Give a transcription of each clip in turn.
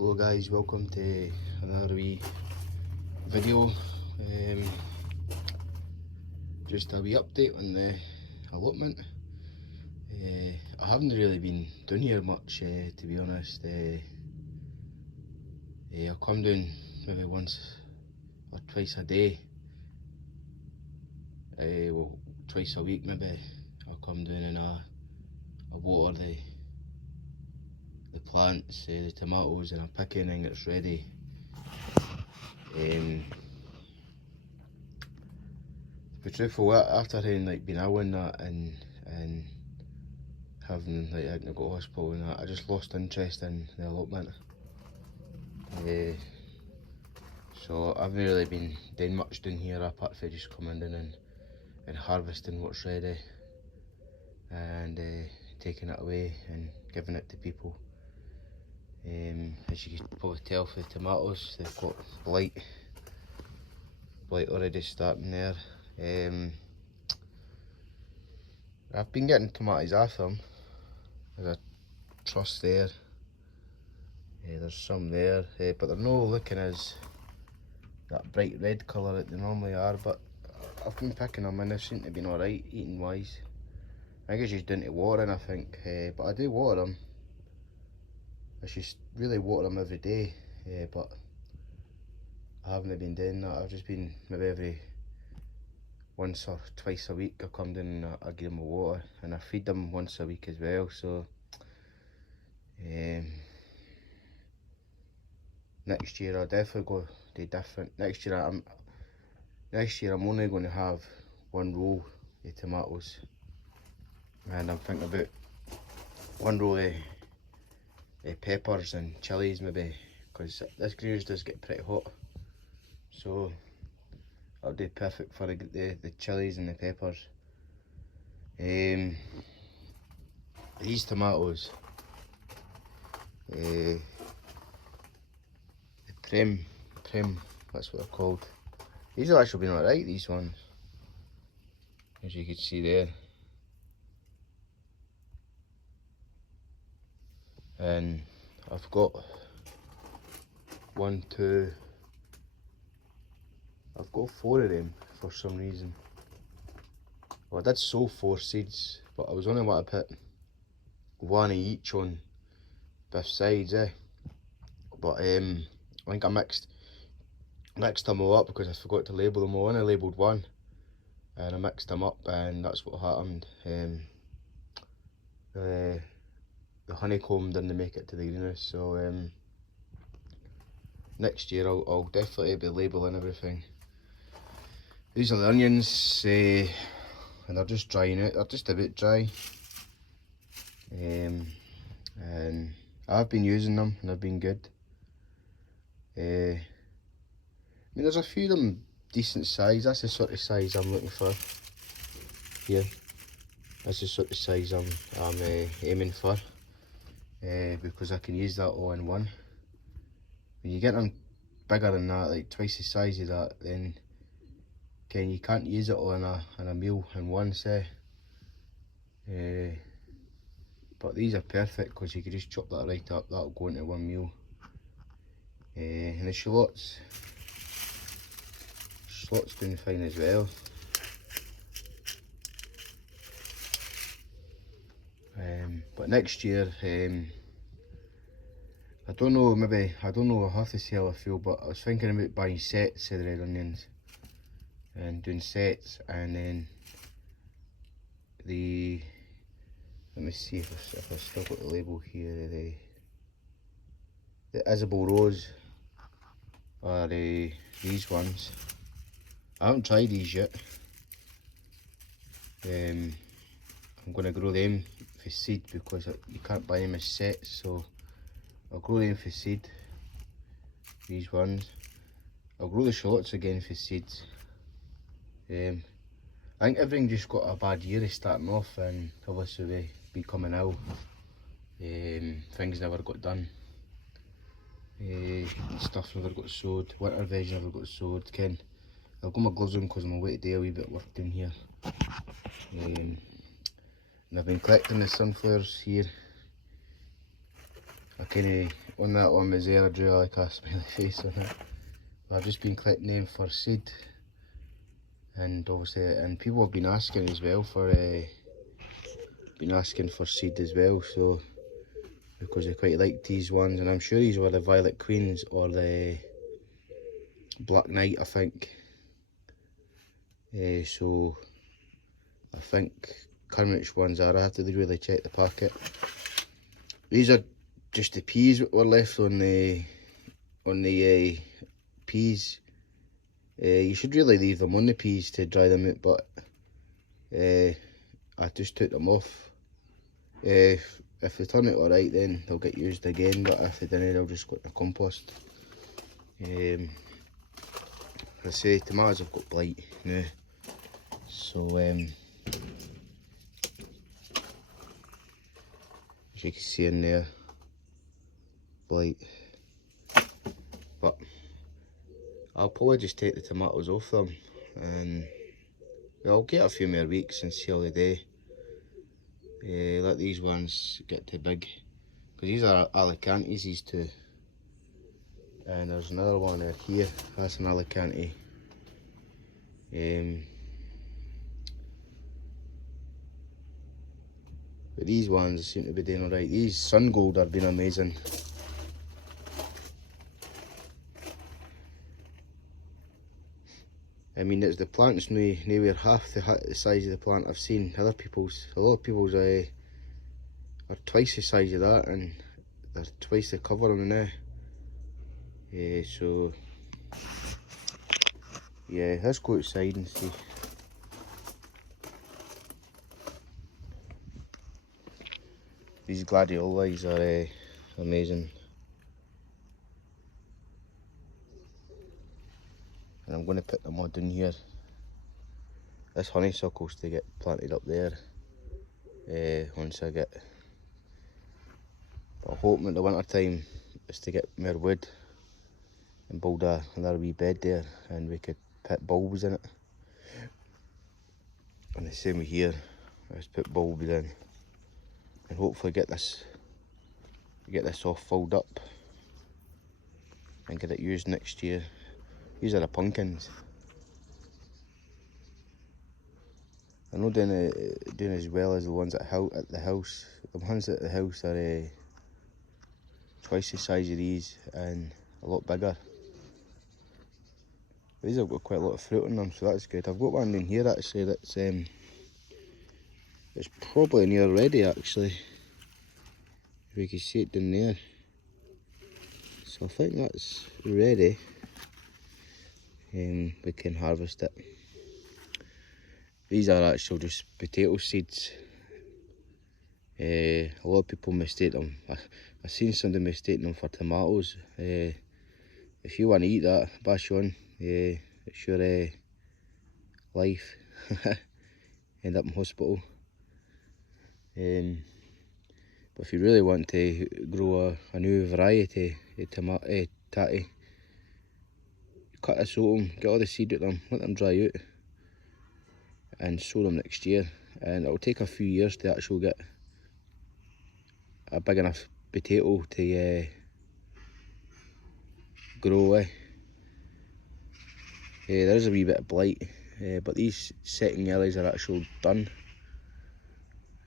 Hello guys, welcome to another wee video. Just a wee update on the allotment. I haven't really been down here much, to be honest. I come down maybe once or twice a day. Well, twice a week maybe. I come down and I water the plants, the tomatoes, and I pick anything that's ready. To be truthful, after having been ill and that and having having to go to hospital and that, I just lost interest in the allotment. So I haven't really been doing much down here apart from just coming in and harvesting what's ready and taking it away and giving it to people. As you can probably tell for the tomatoes, they've got blight already starting there. I've been getting tomatoes off them. There's a truss there. There's some there, but they're not looking as that bright red colour that they normally are. But I've been picking them and they seem to be alright eating wise. I think it's just down to watering, I think. But I do water them. I should really water them every day, but I haven't been doing that. I've just been maybe every once or twice a week I come down and I give them a water, and I feed them once a week as well. So next year I'll definitely go do different. Next year I'm only going to have one row of tomatoes, and I'm thinking about one row of peppers and chilies maybe, because this greenhouse does get pretty hot, so that'll do perfect for the chilies and the peppers. These tomatoes, the Prem, that's what they're called. These have actually been alright, these ones, as you can see there. And I've got I've got 4 of them for some reason. Well, I did sow 4 seeds, but I was only want to put 1 of each on both sides, But I think I mixed them all up because I forgot to label them all. I only labelled 1, and I mixed them up, and that's what happened. The honeycomb didn't make it to the greenhouse, so next year I'll definitely be labelling everything. These are the onions, and they're just drying out. They're just a bit dry, and I've been using them and they've been good. I mean, there's a few of them decent size. That's the sort of size I'm looking for here. That's the sort of size I'm aiming for. Because I can use that all in one. When you get them bigger than that, like twice the size of that, then you can't use it all in a meal in one, say. But these are perfect because you can just chop that right up. That'll go into one meal. And the shallots doing fine as well. But next year, I don't know, I'll have to see how I feel, but I was thinking about buying sets of the red onions and doing sets, and then let me see if I've still got the label here, the Isabel Rose are these ones. I haven't tried these yet. I'm going to grow them for seed because you can't buy them as sets, so I'll grow them for seed, these ones. I'll grow the shallots again for seeds. I think everything just got a bad year of starting off, and obviously with becoming ill, things never got done. Stuff never got sowed, winter veg never got sowed. I've got my gloves on because I'm away to do a wee bit of work down here. And I've been collecting the sunflowers here. I kind of, on that one was there, I drew like a smiley face on it. But I've just been collecting them for seed, and obviously, and people have been asking as well for, seed as well, so, because they quite like these ones, and I'm sure these were the Violet Queens or the Black Knight, I think. So, I think which ones are, I have to really check the packet. These are just the peas that were left on the peas. You should really leave them on the peas to dry them out, but I just took them off. If they turn out alright, then they'll get used again, but if they didn't, they'll just go in the compost. I say tomatoes have got blight now, so as you can see in there, blight. But I'll probably just take the tomatoes off them, and I'll get a few more weeks and see how they do. Let these ones get too big, because these are Alicantes, these two. And there's another one out here, that's an Alicante. But these ones seem to be doing alright. These Sun Gold have been amazing. I mean, it's the plant's nowhere half the size of the plant I've seen. A lot of people's are twice the size of that, and they're twice the cover on them now. So yeah, let's go outside and see. These gladiolas are amazing. And I'm going to put them all down here. This honeysuckle's to get planted up there once I get. But I'm hoping at the winter time is to get more wood and build another wee bed there, and we could put bulbs in it. And the same with here, let's put bulbs in, and hopefully get this all filled up and get it used next year. These are the pumpkins. They're not doing as well as the ones at the house. The ones at the house are twice the size of these and a lot bigger. These have got quite a lot of fruit on them, so that's good. I've got one in here actually that's it's probably near ready actually. If you can see it down there. So I think that's ready. We can harvest it. These are actually just potato seeds. A lot of people mistake them. I've seen somebody mistaking them for tomatoes. If you want to eat that, bash on. It's your life. End up in hospital. But if you really want to grow a new variety of tatty, cut this out them, get all the seed out of them, let them dry out, and sow them next year. And it'll take a few years to actually get a big enough potato to grow. There is a wee bit of blight, but these second yellows are actually done.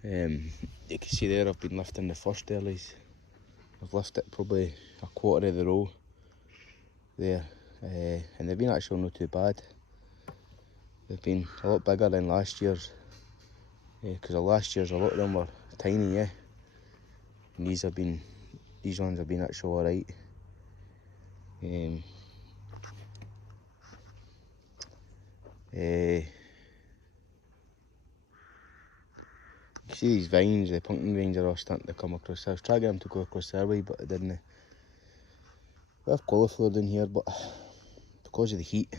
You can see there I've been lifting the first earlies. I've lifted probably a quarter of the row there, and they've been actually not too bad. They've been a lot bigger than last year's, because last year's a lot of them were tiny, and these ones have been actually alright. You see these vines, the pumpkin vines are all starting to come across. I was trying to get them to go across their way, but they didn't. We have cauliflower down here, but because of the heat,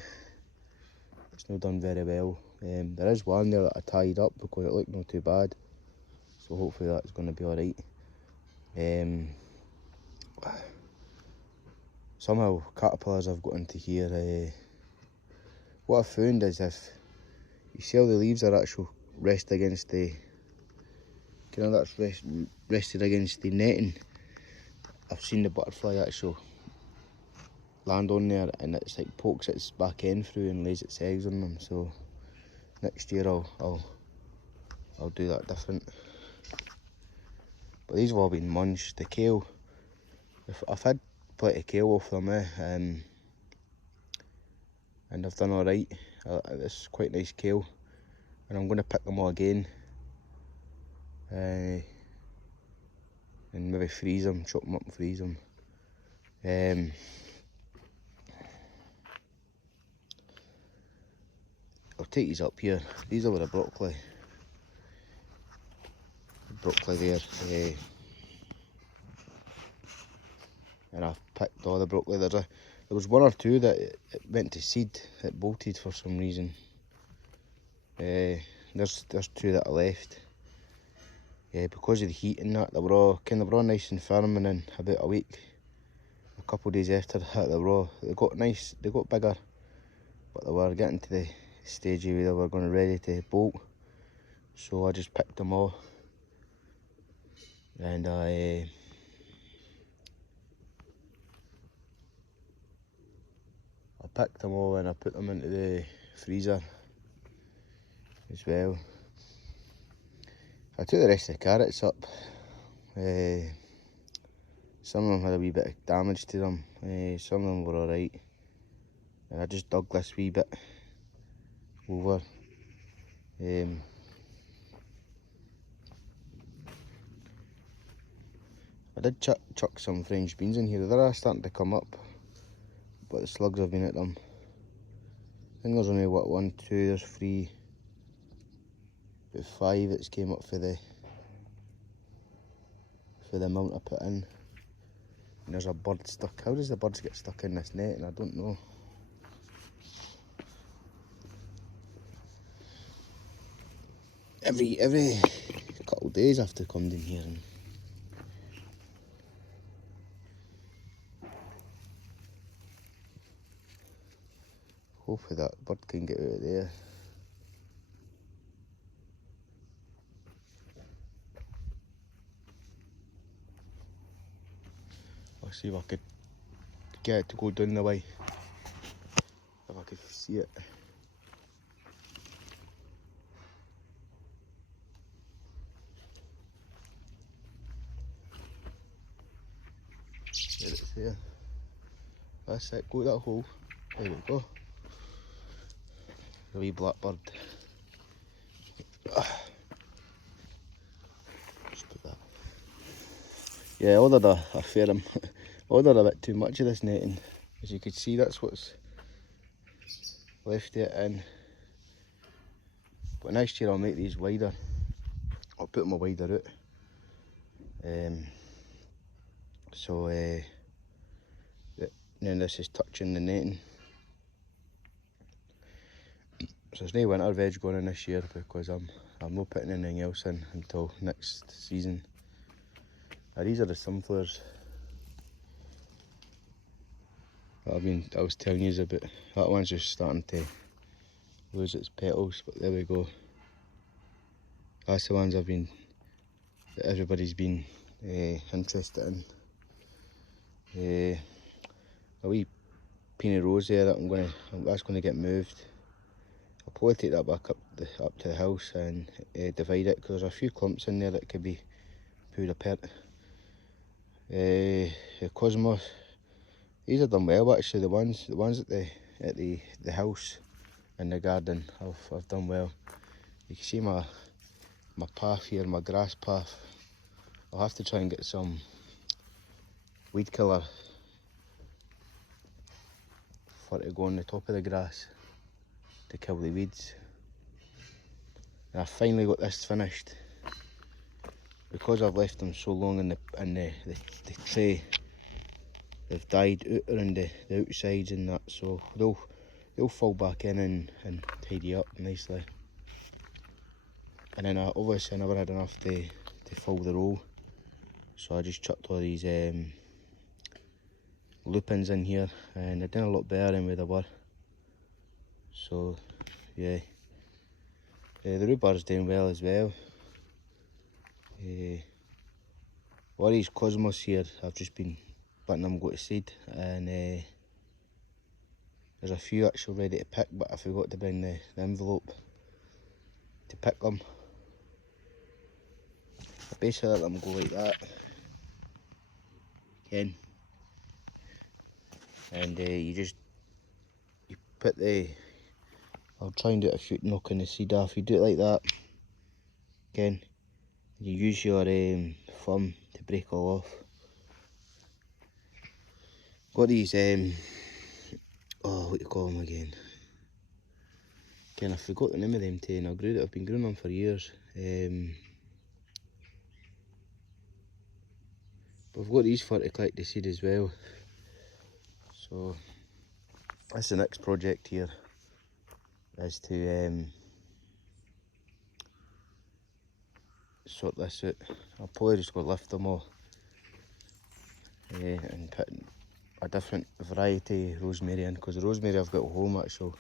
it's not done very well. There is one there that I tied up because it looked not too bad, so hopefully that's going to be alright. Somehow caterpillars have got into here. What I've found is if you see how the leaves are actually rest against the, that's rested against the netting, I've seen the butterfly actually land on there, and it's like pokes its back end through and lays its eggs on them. So next year I'll do that different. But these have all been munged. The kale, I've had plenty of kale off them, and I've done alright. This is quite nice kale, and I'm going to pick them all again, and maybe freeze them, chop them up and freeze them. I'll take these up here. These are the broccoli there, and I've picked all the broccoli. There was one or two that it went to seed, it bolted for some reason. There's two that are left. Because of the heat and that, they were all nice and firm, and then about a couple of days after that, they got nice, they got bigger, but they were getting to the stage where they were going ready to bolt. So I just picked them all, and I picked them all and I put them into the freezer as well. I took the rest of the carrots up. Some of them had a wee bit of damage to them. Some of them were alright. And I just dug this wee bit over. I did chuck some French beans in here. They're starting to come up, but the slugs have been at them. I think there's only what, 1, 2, there's 3, about 5 that's came up for the amount I put in. And there's a bird stuck. How does the birds get stuck in this net? And I don't know. Every couple of days I have to come down here and hopefully that bird can get out of there. I'll see if I could get it to go down the way, if I could see it. There it's there. That's it, go to that hole. There we go. The wee blackbird. Just put that. Yeah, I ordered a fair ordered a bit too much of this netting. As you can see, that's what's left it in. But next year I'll make these wider. I'll put them a wider out. So now this is touching the netting. So there's no winter veg going in this year because I'm not putting anything else in until next season. These are the sunflowers that I was telling you about. That one's just starting to lose its petals, but there we go. That's the ones that everybody's been interested in. A wee peony rose there that's going to get moved. I'll probably take that back up to the house and divide it, because there's a few clumps in there that could be pulled apart. The cosmos, these are done well actually. The ones at the house in the garden have done well. You can see my path here, my grass path. I'll have to try and get some weed killer for it to go on the top of the grass to kill the weeds. And I finally got this finished. Because I've left them so long in the tray, they've died out around the outsides and that, so they'll fall back in and tidy up nicely. And then obviously I never had enough to fill the row, so I just chucked all these lupins in here, and they're doing a lot better than where they were. So yeah, the rhubar's doing well as well. All these cosmos here, I've just been letting them go to seed, and there's a few actually ready to pick, but I forgot to bring the envelope to pick them. I basically let them go like that, again, and you put the, I'll try and do it a foot knocking the seed off. You do it like that, again, you use your thumb to break all off. Got these, oh, what do you call them again? Again, I forgot the name of them too, and I've been growing them for years. But I've got these for to collect the seed as well. So that's the next project here, is to sort this out. I'll probably just go lift them all and put a different variety of rosemary in, because the rosemary I've got at home actually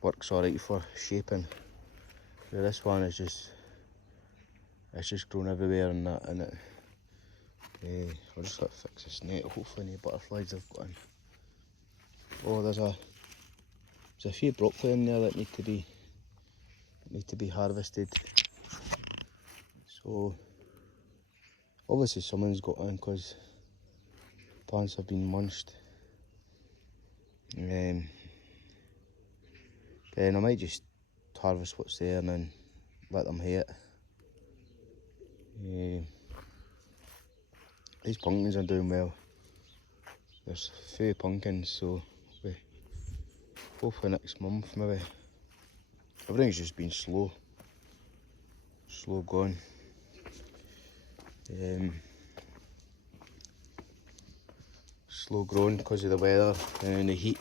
works alright for shaping. Where this one is just grown everywhere and that, and it. I'll just fix this net. Hopefully no butterflies I've got in. Oh, there's a few broccoli in there that need to be harvested. So obviously someone's got in because plants have been munched. Then I might just harvest what's there and then let them hit. These pumpkins are doing well. There's a few pumpkins, so hopefully next month maybe. Everything's just been slow going. Slow growing because of the weather and the heat.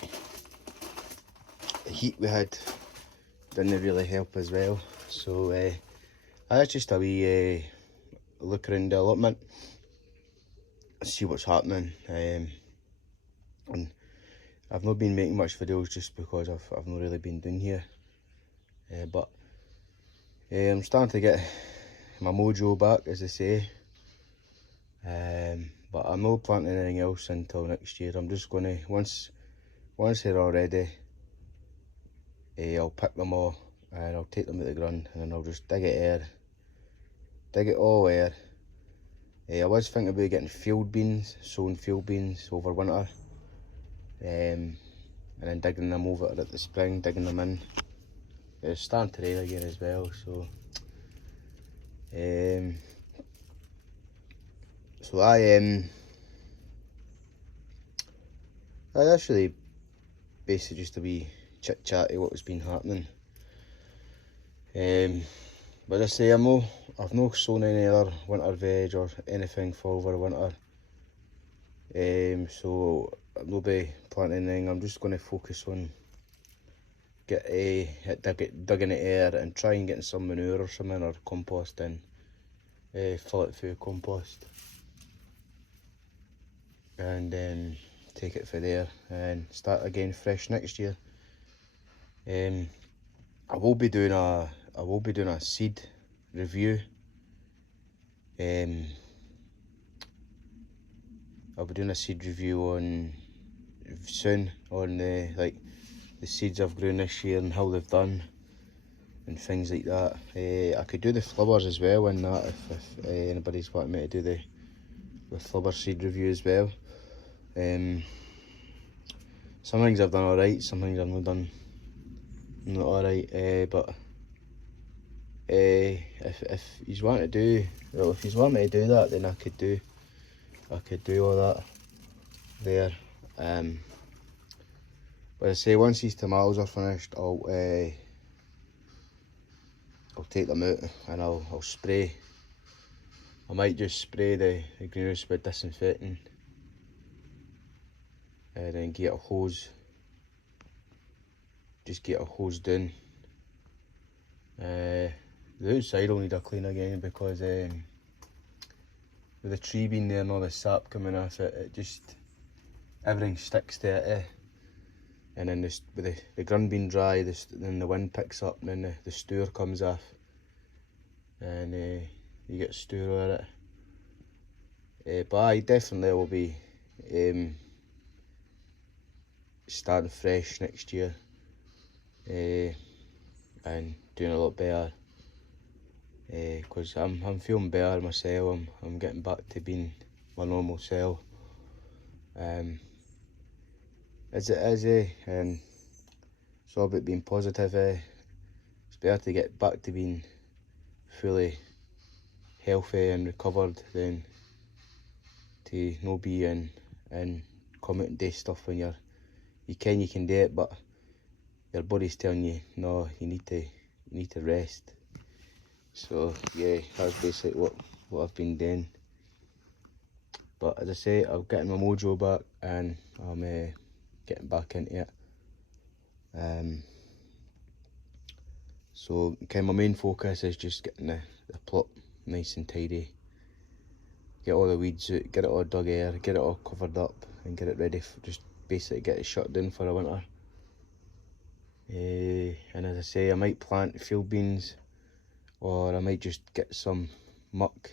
The heat we had didn't really help as well. So that's just a wee look around the allotment, see what's happening. And I've not been making much videos just because I've not really been doing here. But I'm starting to get my mojo back, as they say. But I'm not planting anything else until next year. I'm just gonna, once they're all ready, I'll pick them all and I'll take them to the ground and then I'll just dig it all air. I was thinking about getting sowing field beans over winter, and then digging them over at the spring, digging them in. It's starting to rain again as well, so that's really basically just a wee chit chat of what's been happening. But as I say, I've not sown any other winter veg or anything for over winter. So I'll not be planting anything. I'm just going to focus on digging the air and try and getting some manure or something, or compost in. Fill it through compost and then take it from there and start again fresh next year. I will be doing a seed review. I'll be doing a seed review soon on the seeds I've grown this year and how they've done and things like that. I could do the flowers as well in that if anybody's wanting me to do the flower seed review as well. Some things I've done alright, some things I've not done not alright, but if you want to do, well, if you want me to do that, then I could do all that there. But I say, once these tomatoes are finished, I'll take them out and I'll spray. I might just spray the greenhouse with disinfectant and then get a hose. Just get a hose down. The outside will need a clean again because with the tree being there and all the sap coming off it, everything sticks to it. And then with the ground being dry, then the wind picks up and then the stour comes off and you get stour over it. But I definitely will be starting fresh next year and doing a lot better. Because I'm feeling better myself. I'm getting back to being my normal self. As it is, and it's all about being positive. It's better to get back to being fully healthy and recovered than to not be and come out and do stuff when you can do it, but your body's telling you no, you need to rest. So yeah, that's basically what I've been doing. But as I say, I'm getting my mojo back and I'm getting back into it. So kind of my main focus is just getting the plot nice and tidy. Get all the weeds out, get it all dug air, get it all covered up and get it ready for just basically get it shut down for the winter. And as I say, I might plant field beans, or I might just get some muck,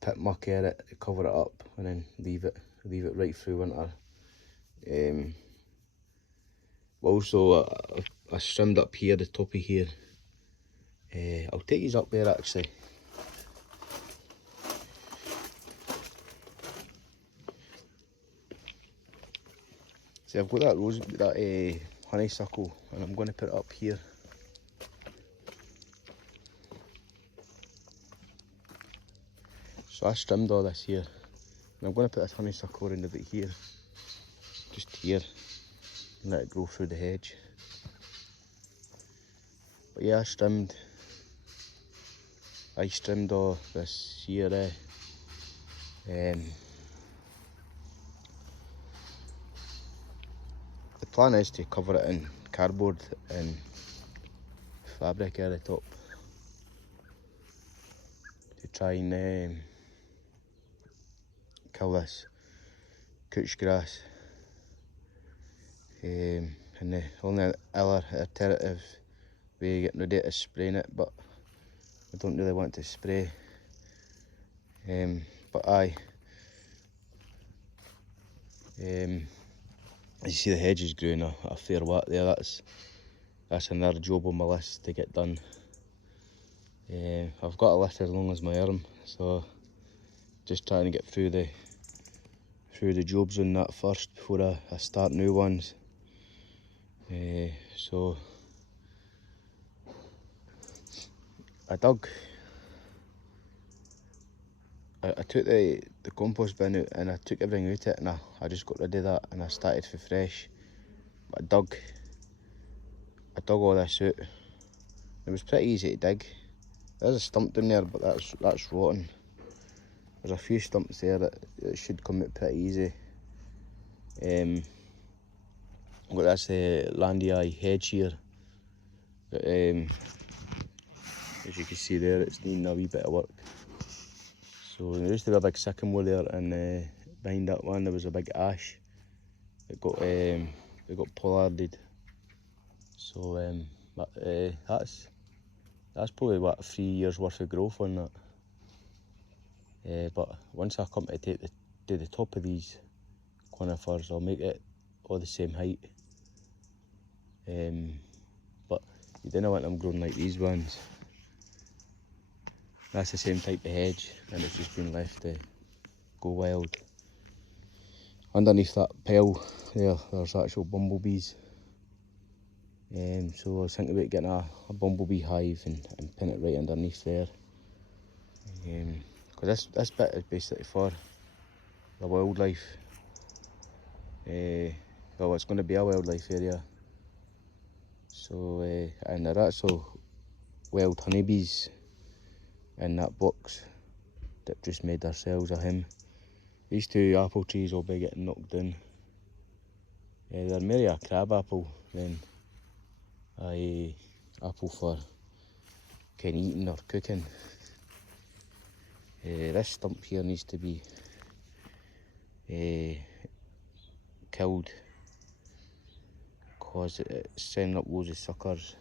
pit muck at it, cover it up and then leave it right through winter. Also I trimmed up here, the top of here. I'll take these up there actually. See, I've got that honeysuckle, and I'm going to put it up here. So I trimmed all this here, and I'm going to put this honeysuckle around about here, just here, and let it grow through the hedge. But yeah, I trimmed all this here. The plan is to cover it in cardboard and fabric at the top to try and kill this couch grass. And the only other alternative way of getting rid of it is spraying it, but I don't really want to spray. But aye, as you see, the hedge is growing a fair whack there. That's another job on my list to get done. I've got a list as long as my arm, so just trying to get through the jobs on that first before I start new ones. So I took the compost bin out and I took everything out it, and I just got rid of that and I started from fresh. But I dug all this out. It was pretty easy to dig. There's a stump down there, but that's rotten. There's a few stumps there that should come out pretty easy. Got this Landy hedge here. But, as you can see there, it's needing a wee bit of work. So there used to be a big sycamore there, and behind that one there was a big ash. It got pollarded. So that's probably what 3 years worth of growth on that. But once I come to do the top of these conifers, I'll make it all the same height. But you don't want them growing like these ones. That's the same type of hedge, and it's just been left to go wild. Underneath that pile there's actual bumblebees. So I was thinking about getting a bumblebee hive and pin it right underneath there. Because this bit is basically for the wildlife. Well, it's going to be a wildlife area. So, and there are actual wild honeybees in that box that just made themselves a home. These two apple trees will be getting knocked down. They're merely a crab apple than a apple for kind of eating or cooking. This stump here needs to be killed because it's sending up loads of suckers.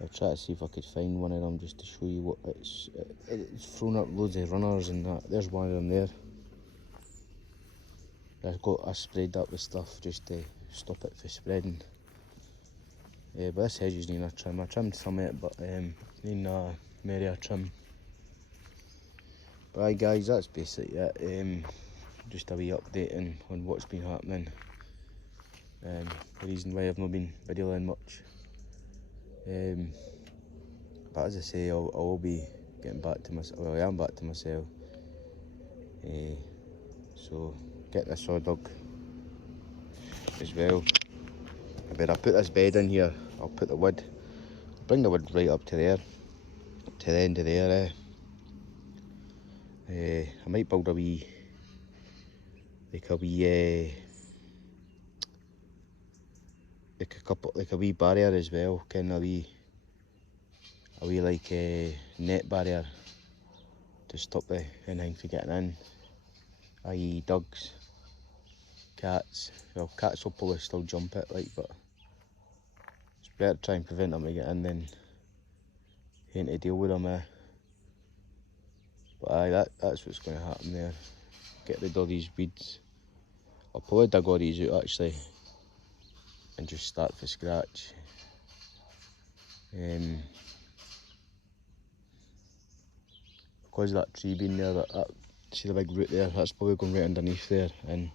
I'll try to see if I could find one of them just to show you what it's thrown up loads of runners and that. There's one of them there. I sprayed up with stuff just to stop it from spreading. But this hedge is needing a trim. I trimmed some of it, but needing a merrier trim. But aye guys, that's basically it. Just a wee updating on what's been happening. The reason why I've not been videoing much. But as I say, I will be getting back to myself. Well, I am back to myself. So get this saw dug as well. I better put this bed in here. I'll put the wood. Bring the wood right up to there, to the end of there. I might build a wee, like a wee barrier as well, kind of a wee like net barrier to stop anything from getting in, i.e. dogs, cats. Well, cats will probably still jump it, like, but it's better to try and prevent them from getting in than having to deal with them. But aye, that's what's going to happen there. Get rid of these weeds. I'll probably dig all these out actually and just start from scratch. Because of that tree being there, see the big root there, that's probably going right underneath there, and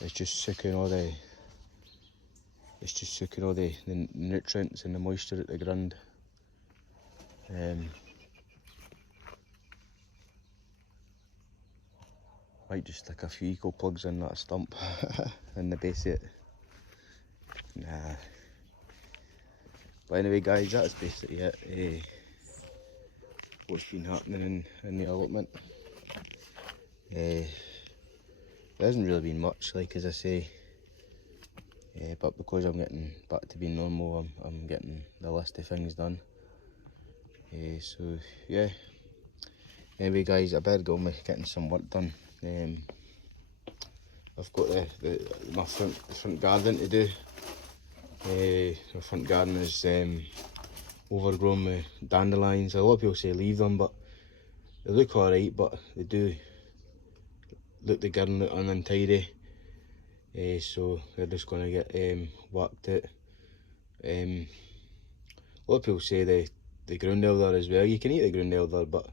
it's just sucking all the nutrients and the moisture at the ground. Might just stick a few eco plugs in that stump in the base of it. Nah. But anyway guys, that's basically it. What's been happening in the allotment. There hasn't really been much, like as I say. But because I'm getting back to being normal, I'm getting the list of things done. So yeah. Anyway guys, I better go on with getting some work done. I've got my front garden to do. My front garden is overgrown with dandelions. A lot of people say leave them, but they look alright, but they do look the garden look untidy. So they're just going to get whacked out. A lot of people say the ground elder as well. You can eat the ground elder, but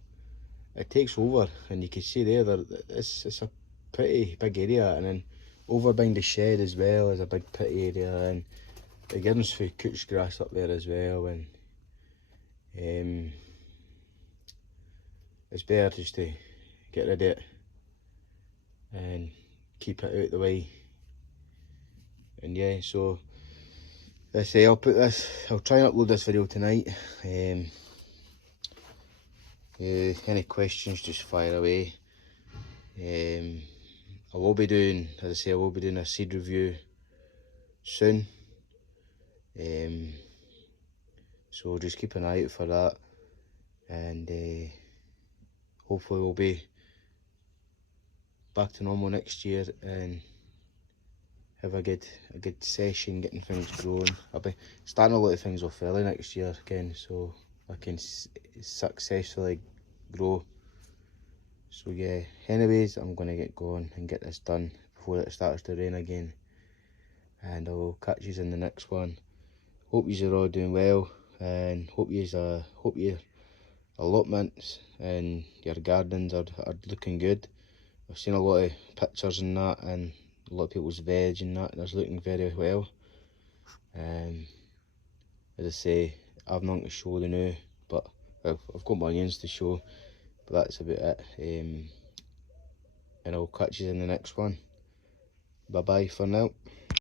it takes over, and you can see there it's a pretty big area, and then over behind the shed as well is a big pretty area, and the gardens for couch grass up there as well, and it's better just to get rid of it and keep it out the way. And yeah, so let's say I'll try and upload this video tonight. Any questions, just fire away. I will be doing, as I say, a seed review soon. So just keep an eye out for that, and hopefully we'll be back to normal next year and have a good session getting things growing. I'll be starting a lot of things off early next year again, so I can successfully grow. So yeah, anyways, I'm gonna get going and get this done before it starts to rain again, and I'll catch you in the next one. Hope you're all doing well, and hope your allotments and your gardens are looking good. I've seen a lot of pictures and that, and a lot of people's veg and that, and it's looking very well. As I say, I've nothing to show the new, but I've got my onions to show, but that's about it. And I'll catch you in the next one. Bye bye for now.